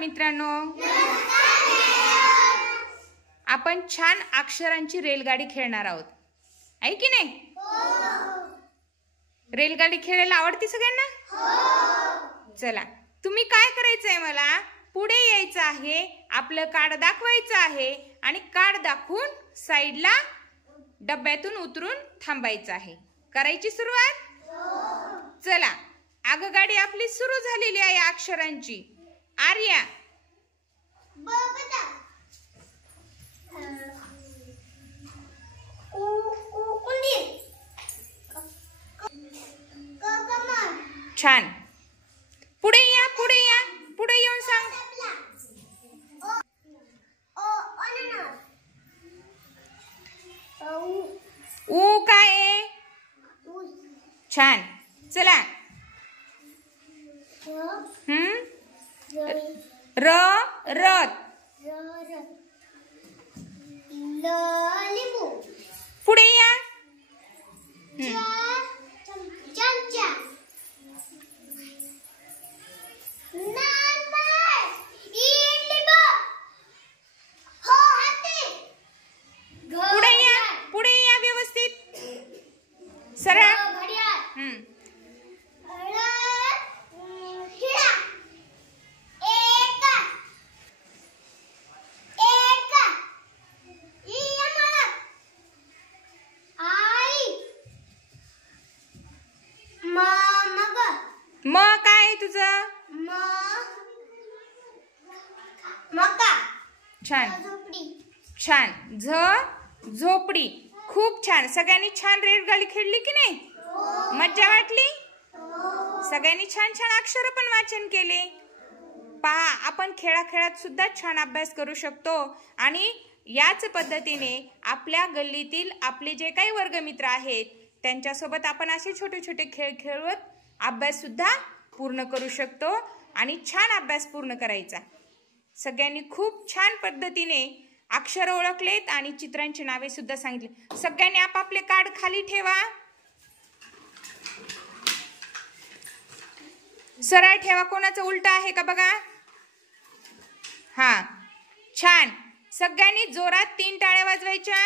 मित्रांनो, आपण छान अक्षरांची रेलगाडी खेळणार आहोत, आहे की नाही? रेलगाडी खेळायला आवडते सगळ्यांना? चला, तुम्ही काय करायचंय, मला पुढे यायचं आहे, आपलं कार्ड दाखवायचं आहे आणि कार्ड दाखवून साइडला डब्यातून उतरून थांबायचं आहे. करायची सुरुवात? चला, आगगाडी आपली सुरू झालेली आहे अक्षरांची. आर्या, छान. पुढे या, पुढे या, पुढे येऊन सांग. ऊ काय आहे? छान. चला. र रथ. पुढे या. पुढे या व्यवस्थित. सरळ. म काय आहे तुझं? छान छान. झ झोपडी. खूप छान. सगळ्यांनी छान रेलगाडी खेळली की नाही? मज्जा वाटली? सगळ्यांनी छान छान अक्षर पण वाचन केले. पहा, आपण खेळाखेळात सुद्धा छान अभ्यास करू शकतो आणि याच पद्धतीने आपल्या गल्लीतील आपले जे काही वर्गमित्र आहेत त्यांच्यासोबत आपण असे छोटे छोटे खेळ खेळवत अभ्यास सुद्धा पूर्ण करू शकतो आणि छान अभ्यास पूर्ण करायचा. सगळ्यांनी खूप छान पद्धतीने अक्षर ओळखलेत आणि चित्रांची नावे सुद्धा सांगितली. सगळ्यांनी आपापले कार्ड खाली ठेवा. सरळ ठेवा. कोणाचं उलट आहे का बघा. हा, छान. सगळ्यांनी जोरात 3 टाळ्या वाजवायच्या.